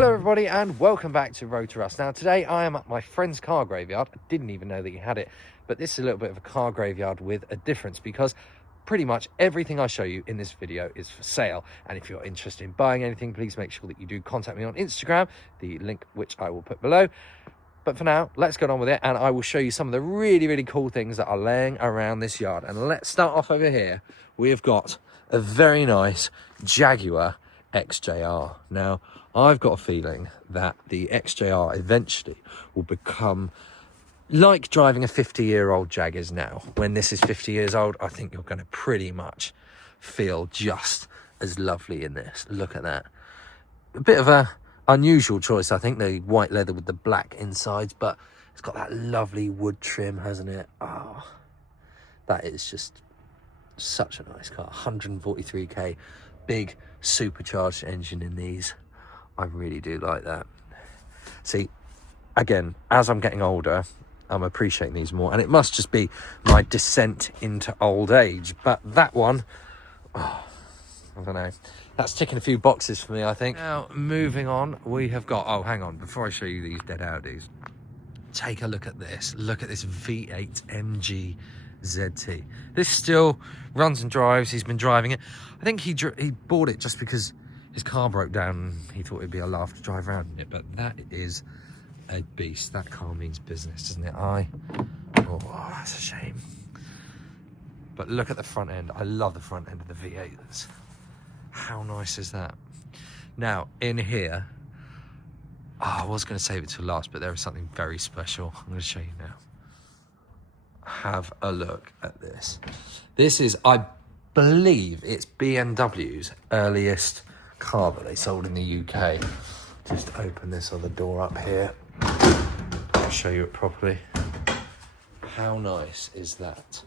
Hello everybody and welcome back to Road to Rust. Now today I am at my friend's car graveyard. I didn't even know that he had it, but this is a little bit of a car graveyard with a difference because pretty much everything I show you in this video is for sale. And if you're interested in buying anything, please make sure that you do contact me on Instagram, the link which I will put below. But for now, let's get on with it and I will show you some of the really cool things that are laying around this yard. And let's start off over here. We have got a very nice Jaguar XJR. Now, I've got a feeling that the XJR eventually will become like driving a 50-year-old Jag is now. When this is 50 years old, I think you're going to pretty much feel just as lovely in this. Look at that. A bit of a unusual choice, I think, the white leather with the black insides, but it's got that lovely wood trim, hasn't it? Oh, that is just such a nice car. 143k, big supercharged engine in these. I really do like that. See, again, as I'm getting older, I'm appreciating these more, and it must just be my descent into old age. But that one, oh, I don't know. That's ticking a few boxes for me, I think. Now, moving on, we have got... Oh, hang on. Before I show you these dead Audis, take a look at this. Look at this V8 MG ZT. This still runs and drives. He's been driving it. I think he bought it just because his car broke down and he thought it'd be a laugh to drive around in it. But that is a beast. That car means business, doesn't it? Oh, that's a shame. But look at the front end. I love the front end of the V8. How nice is that? Now, in here, I was going to save it till last, but there is something very special. I'm going to show you now. Have a look at this. This is, I believe, it's BMW's earliest car that they sold in the UK. Just open this other door up here. I'll show you it properly. How nice is that?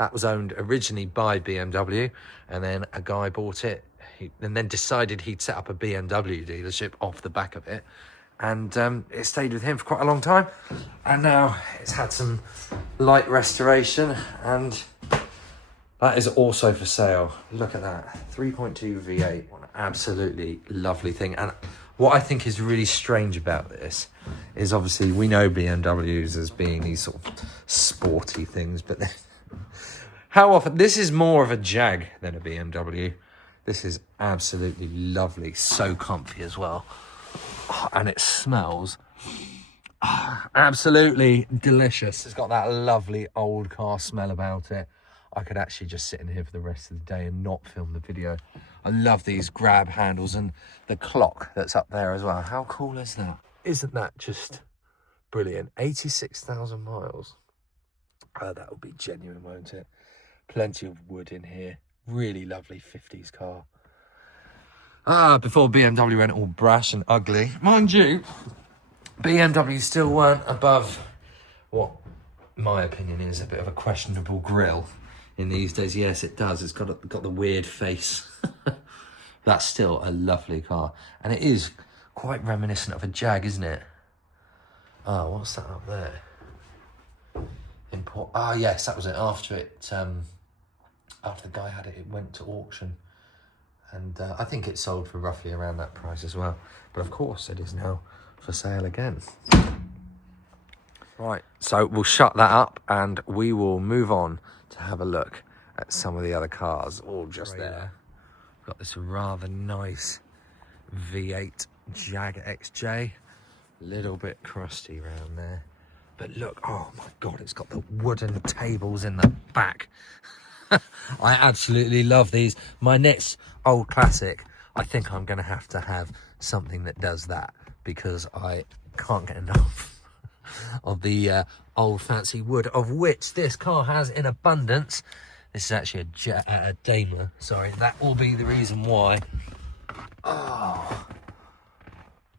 That was owned originally by BMW, and then a guy bought it and then decided he'd set up a BMW dealership off the back of it. And it stayed with him for quite a long time. And now it's had some light restoration, and that is also for sale. Look at that, 3.2 V8, what an absolutely lovely thing. And what I think is really strange about this is obviously we know BMWs as being these sort of sporty things, but how often, this is more of a Jag than a BMW. This is absolutely lovely, so comfy as well. And it smells absolutely delicious. It's got that lovely old car smell about it. I could actually just sit in here for the rest of the day and not film the video. I love these grab handles and the clock that's up there as well. How cool is that? Isn't that just brilliant? 86,000 miles. Oh, that will be genuine, won't it? Plenty of wood in here. Really lovely 50s car. Before BMW went all brash and ugly. Mind you, BMW still weren't above what my opinion is a bit of a questionable grille in these days. Yes, it does. It's got the weird face. That's still a lovely car. And it is quite reminiscent of a Jag, isn't it? Oh, what's that up there? Yes, that was it. After the guy had it, it went to auction. And I think it sold for roughly around that price as well. But of course, it is now for sale again. Right, so we'll shut that up and we will move on to have a look at some of the other cars. All just there. Got this rather nice V8 Jag XJ. Little bit crusty around there. But look, oh my God, it's got the wooden tables in the back. I absolutely love these. My next old classic, I think I'm going to have something that does that because I can't get enough of the old fancy wood, of which this car has in abundance. This is actually a Daimler, sorry. That will be the reason why. Oh,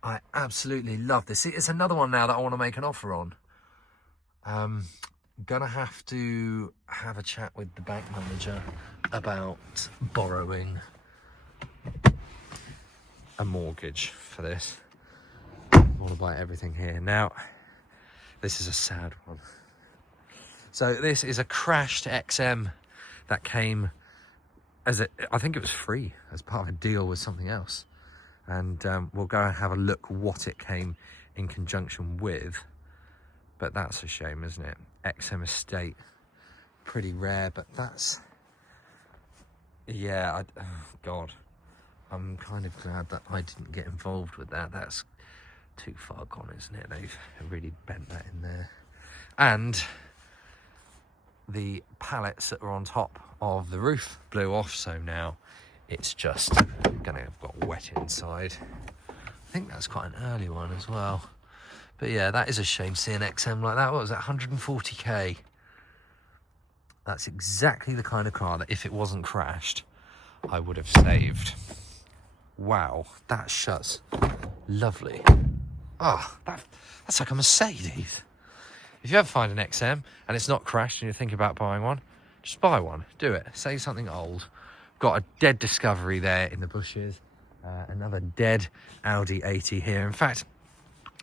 I absolutely love this. See, it's another one now that I want to make an offer on. Gonna have to have a chat with the bank manager about borrowing a mortgage for this. I want to buy everything here. Now, this is a sad one. So this is a crashed XM that came as I think it was free as part of a deal with something else. and we'll go and have a look what it came in conjunction with. But that's a shame, isn't it? XM Estate, pretty rare, but that's, yeah, oh God, I'm kind of glad that I didn't get involved with that. That's too far gone, isn't it? They've really bent that in there. And the pallets that were on top of the roof blew off, so now it's just gonna have got wet inside. I think that's quite an early one as well. But yeah, that is a shame, seeing XM like that. What was that, 140k? That's exactly the kind of car that if it wasn't crashed, I would have saved. Wow, that shuts lovely. Oh, that's like a Mercedes. If you ever find an XM and it's not crashed and you're thinking about buying one, just buy one, do it. Save something old. Got a dead Discovery there in the bushes. Another dead Audi 80 here. In fact,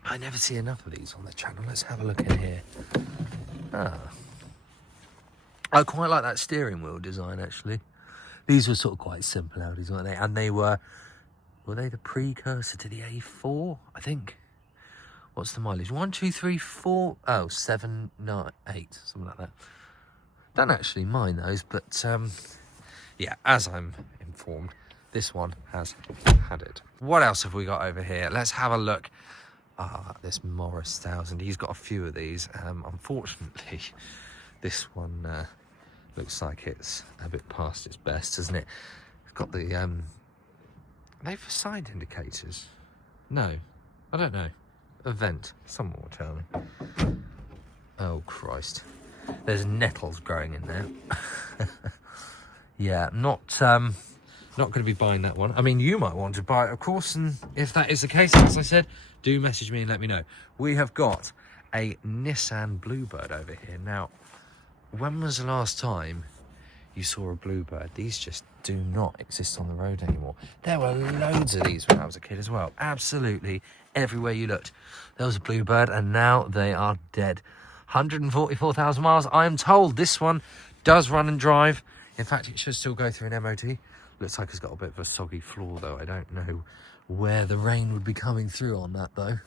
I never see enough of these on the channel. Let's have a look in here. I quite like that steering wheel design, actually. These were sort of quite simple Audis, weren't they? And they were they the precursor to the A4? I think. What's the mileage? 1, 2, 3, 4. Oh, 7, 9, 8, something like that. Don't actually mind those, but yeah, as I'm informed, this one has had it. What else have we got over here? Let's have a look. This Morris 1000. He's got a few of these. Unfortunately, this one looks like it's a bit past its best, doesn't it? It's got the are they for side indicators? No, I don't know. A vent, someone will tell me. Oh Christ, there's nettles growing in there. Yeah, not going to be buying that one. I mean, you might want to buy it, of course, and if that is the case, as I said, do message me and let me know. We have got a Nissan Bluebird over here. Now, when was the last time you saw a Bluebird? These just do not exist on the road anymore. There were loads of these when I was a kid as well. Absolutely everywhere you looked, there was a Bluebird, and now they are dead. 144,000 miles. I am told this one does run and drive. In fact, it should still go through an MOT. Looks like it's got a bit of a soggy floor, though. I don't know where the rain would be coming through on that, though.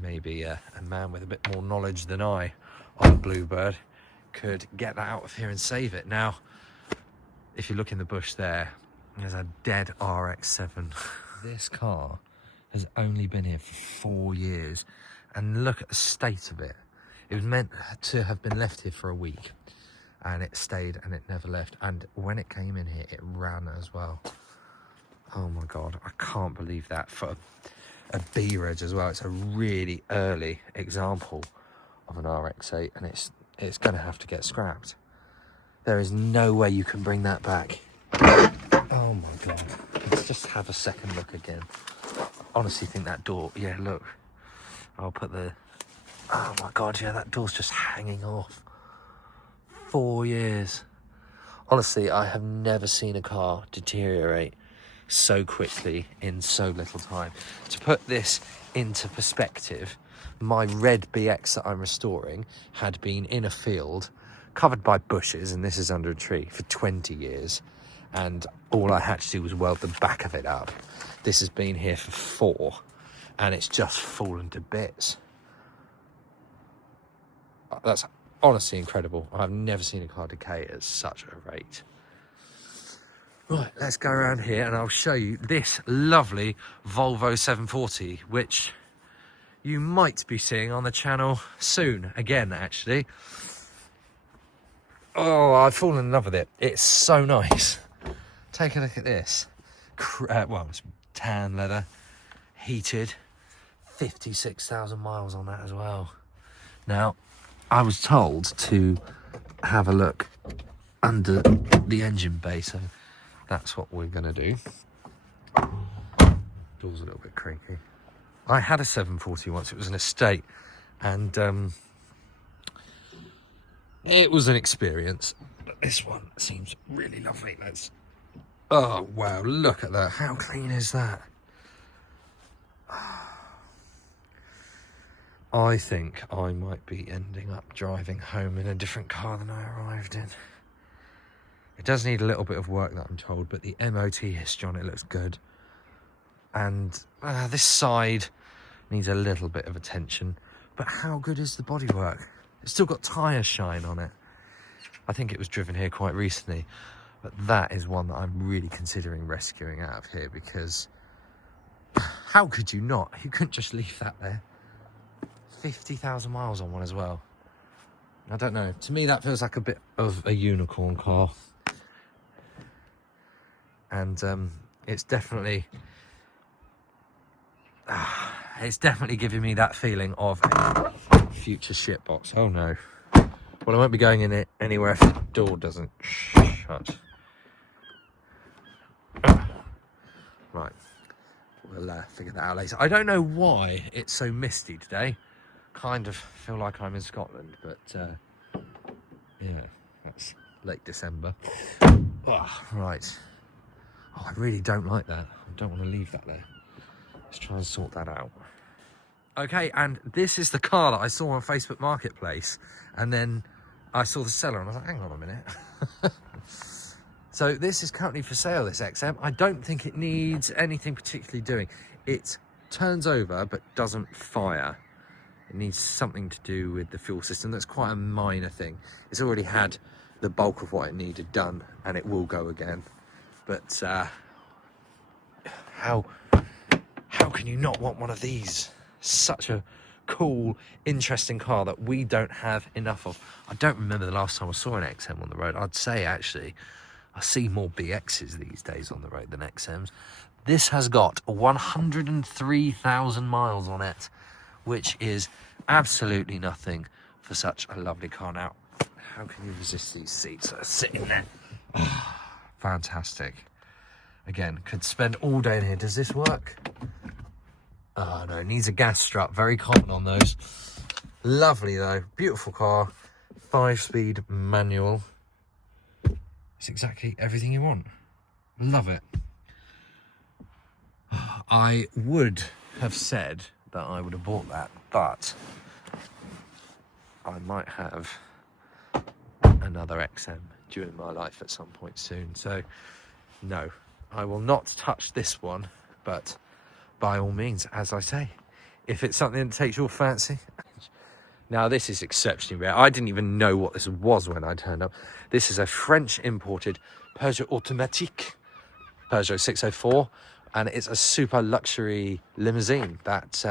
Maybe a man with a bit more knowledge than I on a Bluebird could get that out of here and save it. Now, if you look in the bush there, there's a dead RX-7. This car has only been here for 4 years, and look at the state of it. It was meant to have been left here for a week, and it stayed and it never left. And when it came in here, it ran as well. Oh my God, I can't believe that. For a B-Reg as well, it's a really early example of an RX-8, and it's going to have to get scrapped. There is no way you can bring that back. Oh my God. Let's just have a second look again. I honestly think that door, yeah, look. I'll put the, oh my God, yeah, that door's just hanging off. 4 years. Honestly, I have never seen a car deteriorate so quickly in so little time. To put this into perspective, my red BX that I'm restoring had been in a field covered by bushes, and this is under a tree, for 20 years. And all I had to do was weld the back of it up. This has been here for 4, and it's just fallen to bits. That's honestly incredible. I've never seen a car decay at such a rate. Right, let's go around here and I'll show you this lovely Volvo 740, which you might be seeing on the channel soon again, actually. Oh, I've fallen in love with it. It's so nice. Take a look at this. Well, it's tan leather, heated, 56,000 miles on that as well. Now, I was told to have a look under the engine bay, so that's what we're going to do. Door's a little bit creaky. I had a 740 once. It was an estate, and it was an experience. But this one seems really lovely. Oh, wow, look at that. How clean is that? I think I might be ending up driving home in a different car than I arrived in. It does need a little bit of work, that I'm told, but the MOT history on it looks good. And this side needs a little bit of attention. But how good is the bodywork? It's still got tyre shine on it. I think it was driven here quite recently. But that is one that I'm really considering rescuing out of here, because how could you not? You couldn't just leave that there. 50,000 miles on one as well. I don't know. To me, that feels like a bit of a unicorn car. And it's definitely giving me that feeling of a future shitbox. Oh no. Well, I won't be going in it anywhere if the door doesn't shut. Right. We'll figure that out later. I don't know why it's so misty today. Kind of feel like I'm in Scotland, but yeah, that's late December. Oh, right. Oh, I really don't like that. I don't want to leave that there. Let's try and sort that out. Okay, and this is the car that I saw on Facebook Marketplace, and then I saw the seller and I was like, hang on a minute. So this is currently for sale, this XM. I don't think it needs anything particularly doing. It turns over but doesn't fire. It needs something to do with the fuel system. That's quite a minor thing. It's already had the bulk of what it needed done, and it will go again. But how can you not want one of these? Such a cool, interesting car that we don't have enough of. I don't remember the last time I saw an XM on the road. I'd say, actually, I see more BXs these days on the road than XMs. This has got 103,000 miles on it, which is absolutely nothing for such a lovely car. Now, how can you resist these seats that are sitting there? Fantastic. Again, could spend all day in here. Does this work? Oh no, it needs a gas strut. Very common on those. Lovely though. Beautiful car. 5-speed manual. It's exactly everything you want. Love it. I would have said that I would have bought that, but I might have another XM during my life at some point soon. So no, I will not touch this one, but by all means, as I say, if it's something that takes your fancy. Now, this is exceptionally rare. I didn't even know what this was when I turned up. This is a French imported Peugeot Automatique, Peugeot 604, and it's a super luxury limousine that,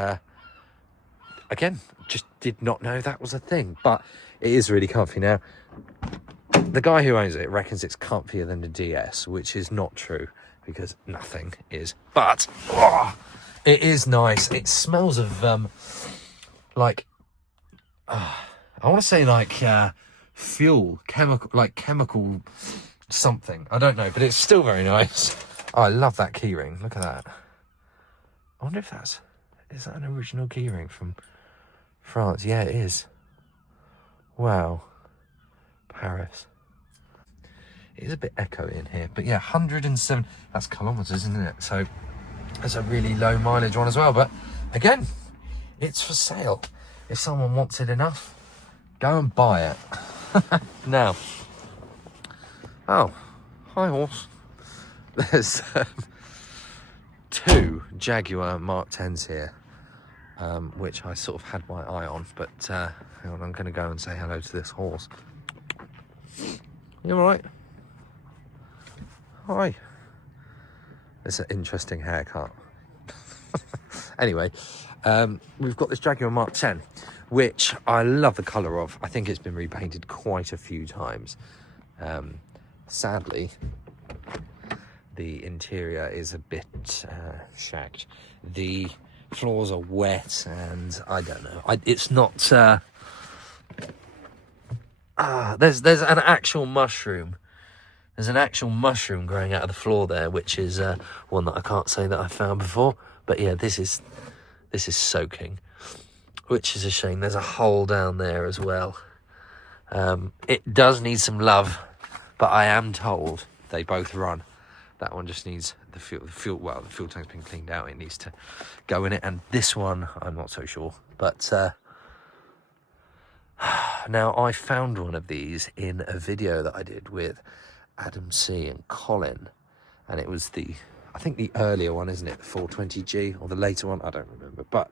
again, just did not know that was a thing, but it is really comfy. Now, the guy who owns it reckons it's comfier than the DS, which is not true, because nothing is. But it is nice. It smells of like I want to say like fuel, chemical something. I don't know, but it's still very nice. Oh, I love that keyring. Look at that. I wonder if is that an original keyring from France? Yeah, it is. Wow. Paris. It is a bit echoey in here, but yeah, 107, that's kilometers, isn't it? So it's a really low mileage one as well, but again, it's for sale. If someone wants it enough, go and buy it. Now, oh, hi horse. There's two Jaguar Mark 10s here, which I sort of had my eye on, but hang on, I'm going to go and say hello to this horse. You all right? Hi. It's an interesting haircut. Anyway, we've got this Jaguar Mark 10, which I love the colour of. I think it's been repainted quite a few times. Sadly, the interior is a bit shagged. The floors are wet, and I don't know. It's not... there's an actual mushroom. There's an actual mushroom growing out of the floor there, which is one that I can't say that I found before. But yeah, this is soaking, which is a shame. There's a hole down there as well. It does need some love, but I am told they both run. That one just needs the fuel. Well, the fuel tank's been cleaned out. It needs to go in it. And this one, I'm not so sure. But now I found one of these in a video that I did with Adam C and Colin, and it was the I think the earlier one, isn't it? The 420G, or the later one, I don't remember. But,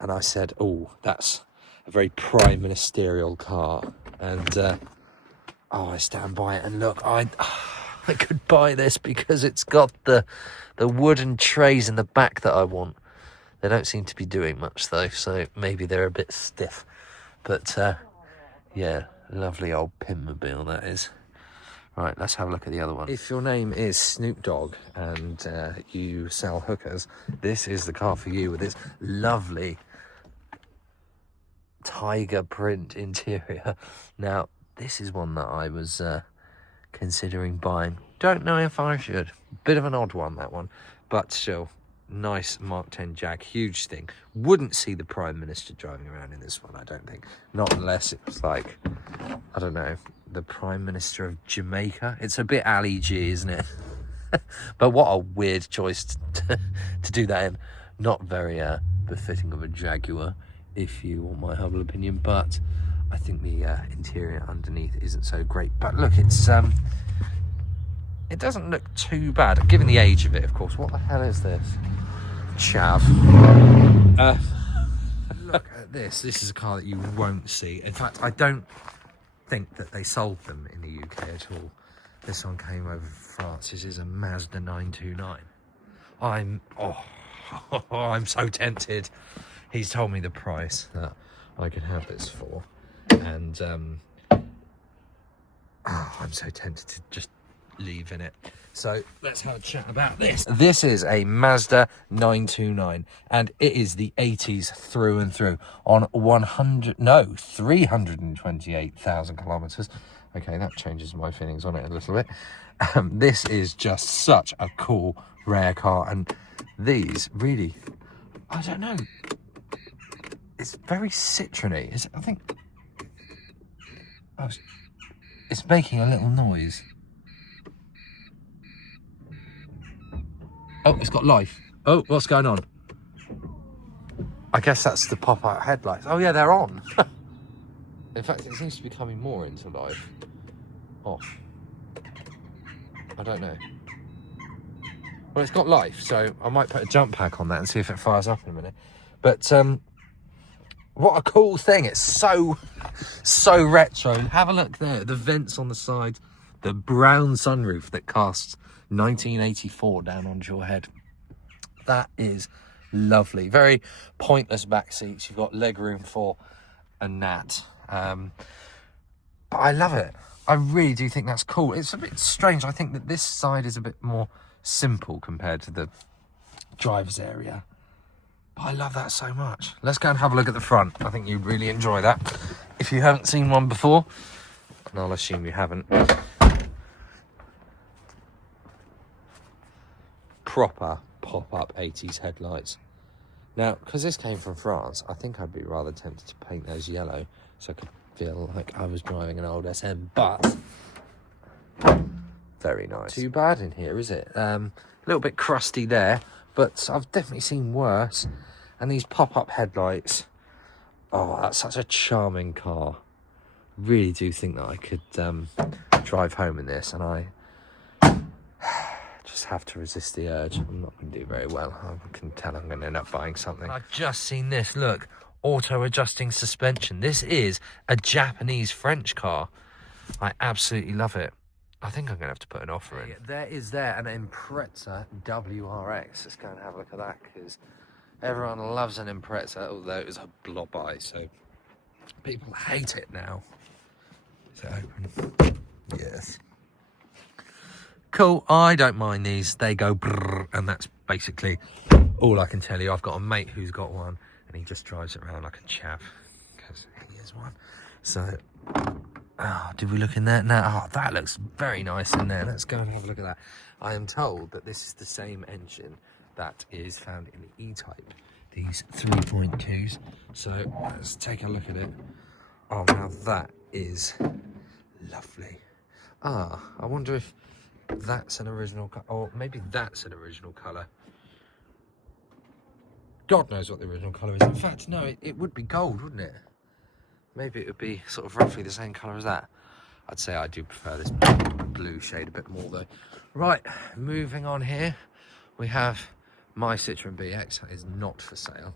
and I said, oh, that's a very prime ministerial car. And, oh, I stand by it, and look, I could buy this because it's got the wooden trays in the back that I want. They don't seem to be doing much though, so maybe they're a bit stiff. But yeah, lovely old Pimp-mobile that is. Right, let's have a look at the other one. If your name is Snoop Dogg and you sell hookers, this is the car for you with its lovely tiger print interior. Now, this is one that I was considering buying. Don't know if I should. Bit of an odd one, that one, but still. Nice Mark 10 Jag, huge thing. Wouldn't see the Prime Minister driving around in this one, I don't think. Not unless it was like, I don't know, the Prime Minister of Jamaica. It's a bit Ali G, isn't it? But what a weird choice to do that in. Not very befitting of a Jaguar, if you want my humble opinion. But I think the interior underneath isn't so great. But look, it's it doesn't look too bad, given the age of it, of course. What the hell is this? Chav. Look at this. This is a car that you won't see. In fact, I don't think that they sold them in the UK at all. This one came over from France. This is a Mazda 929. I'm so tempted. He's told me the price that I could have this for. And I'm so tempted to just leave in it. So let's have a chat about this. This is a Mazda 929 and it is the 80s through and through on 328,000 kilometers. Okay, that changes my feelings on it a little bit. This is just such a cool rare car, and these really, I don't know, it's very citrony. I think it's making a little noise. Oh, it's got life. Oh, what's going on? I guess that's the pop-out headlights. Oh yeah, they're on. In fact, it seems to be coming more into life. Off. I don't know. Well, it's got life, so I might put a jump pack on that and see if it fires up in a minute. But what a cool thing. It's so retro. Have a look there. The vents on the side. The brown sunroof that casts 1984 down onto your head. That is lovely. Very pointless back seats. You've got leg room for a gnat. But I love it. I really do think that's cool. It's a bit strange. I think that this side is a bit more simple compared to the driver's area. But I love that so much. Let's go and have a look at the front. I think you'd really enjoy that. If you haven't seen one before, and I'll assume you haven't. Proper pop-up 80s headlights. Now, because this came from France, I think I'd be rather tempted to paint those yellow so I could feel like I was driving an old SM, but very nice. Too bad in here, is it? A little bit crusty there, but I've definitely seen worse. And these pop-up headlights, oh, that's such a charming car. Really do think that I could drive home in this, and I just have to resist the urge. I'm not going to do very well. I can tell I'm going to end up buying something. I've just seen this, look. Auto-adjusting suspension. This is a Japanese-French car. I absolutely love it. I think I'm going to have to put an offer in. There is an Impreza WRX. Let's go and have a look at that, because everyone loves an Impreza, although it was a blob eye, so people hate it now. Is it open? Yes. Cool, I don't mind these. They go brrr, and that's basically all I can tell you. I've got a mate who's got one, and he just drives it around like a chav, because he is one. So, did we look in there? No, that looks very nice in there. Let's go and have a look at that. I am told that this is the same engine that is found in the E-Type, these 3.2s. So let's take a look at it. Oh, now that is lovely. I wonder if that's an original colour, or maybe that's an original colour. God knows what the original colour is. In fact, no, it would be gold, wouldn't it? Maybe it would be sort of roughly the same colour as that. I'd say I do prefer this blue shade a bit more though. Right, moving on here, we have my Citroen BX. That is not for sale,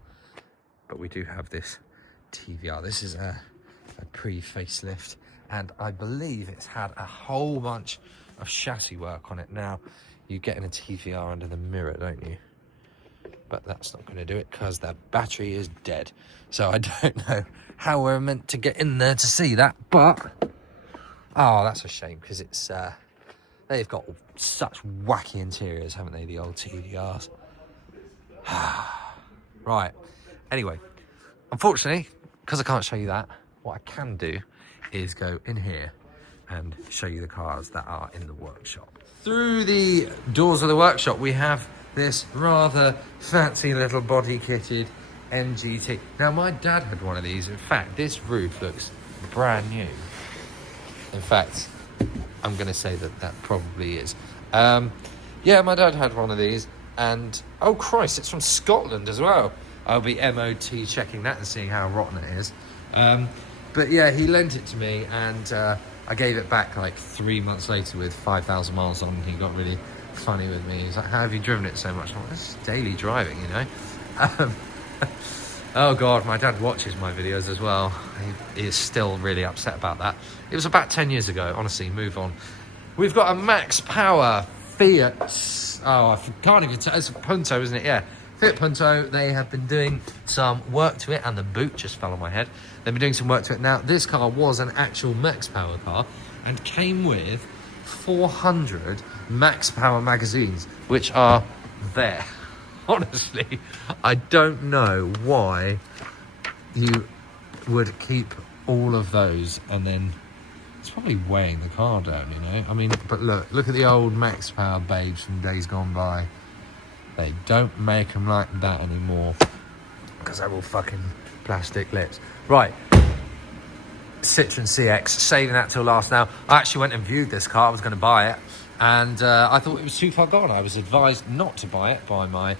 but we do have this TVR. This is a pre-facelift, and I believe it's had a whole bunch of chassis work on it. Now, you get in a TVR under the mirror, don't you? But that's not going to do it because the battery is dead. So I don't know how we're meant to get in there to see that, but oh, that's a shame because it's they've got such wacky interiors, haven't they, the old TVRs? Right, anyway, unfortunately, because I can't show you that, what I can do is go in here and show you the cars that are in the workshop. Through the doors of the workshop, we have this rather fancy little body kitted MGT. Now, my dad had one of these. In fact, this roof looks brand new. In fact, I'm going to say that probably is. Yeah, my dad had one of these, and oh Christ, it's from Scotland as well. I'll be MOT checking that and seeing how rotten it is. But yeah, he lent it to me, and I gave it back like 3 months later with 5,000 miles on, and he got really funny with me. He's like, how have you driven it so much? I'm like, this is daily driving, you know. Oh God, my dad watches my videos as well. He is still really upset about that. It was about 10 years ago, honestly, move on. We've got a max power Fiat, oh, I can't even tell, it's a Punto, isn't it? Yeah, Fiat Punto. They have been doing some work to it, and the boot just fell on my head. They've been doing some work to it. Now, this car was an actual max power car and came with 400 max power magazines, which are there. Honestly, I don't know why you would keep all of those, and then it's probably weighing the car down, you know. I mean, but look at the old max power babes from days gone by. They don't make them like that anymore because they're all fucking plastic lips. Right, Citroen CX, saving that till last now. I actually went and viewed this car. I was going to buy it, and I thought it was too far gone. I was advised not to buy it by my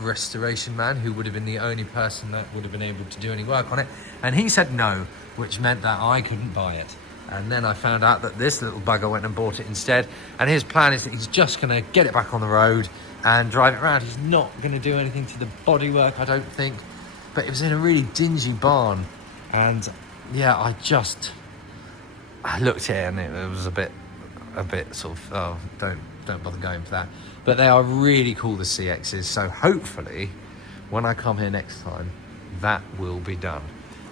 restoration man, who would have been the only person that would have been able to do any work on it, and he said no, which meant that I couldn't buy it. And then I found out that this little bugger went and bought it instead, and his plan is that he's just going to get it back on the road and drive it around. He's not going to do anything to the bodywork, I don't think, but it was in a really dingy barn, and yeah, I looked at it and it was a bit sort of, oh, don't bother going for that. But they are really cool, the CXs, so hopefully when I come here next time, that will be done.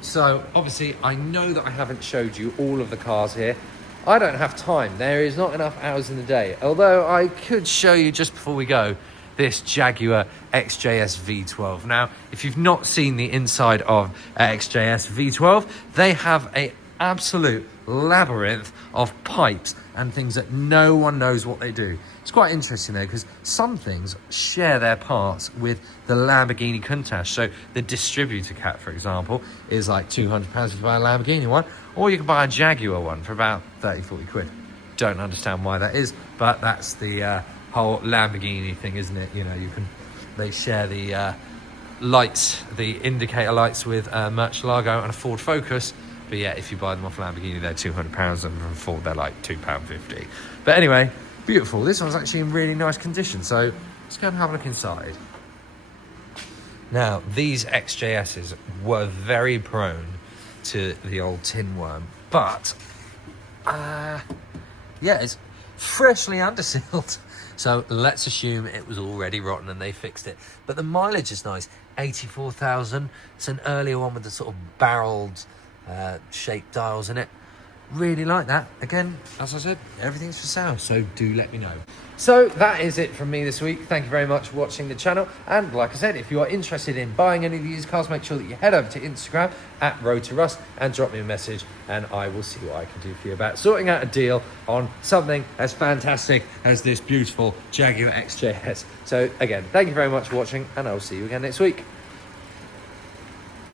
So obviously I know that I haven't showed you all of the cars here. I don't have time. There is not enough hours in the day. Although I could show you, just before we go, this Jaguar XJS V12. Now, if you've not seen the inside of XJS V12, they have an absolute labyrinth of pipes and things that no one knows what they do. It's quite interesting though, because some things share their parts with the Lamborghini Countach. So the distributor cap, for example, is like £200 if you buy a Lamborghini one, or you can buy a Jaguar one for about 30-40 quid. Don't understand why that is, but that's the whole Lamborghini thing, isn't it? You know, they share the lights, the indicator lights, with Murcielago and a Ford Focus. But yeah, if you buy them off Lamborghini, they're £200, and from Ford, they're like £2.50. But anyway, beautiful. This one's actually in really nice condition, so let's go and have a look inside. Now, these XJSs were very prone to the old tin worm, but yeah, it's freshly undersealed. So let's assume it was already rotten and they fixed it. But the mileage is nice, 84,000. It's an earlier one with the sort of barreled shaped dials in it. Really like that. Again, as I said, everything's for sale, so do let me know. So that is it from me this week. Thank you very much for watching the channel, and like I said, if you are interested in buying any of these cars, make sure that you head over to Instagram at Road to Rust and drop me a message, and I will see what I can do for you about sorting out a deal on something as fantastic as this beautiful Jaguar XJS. So again, thank you very much for watching, and I will see you again next week.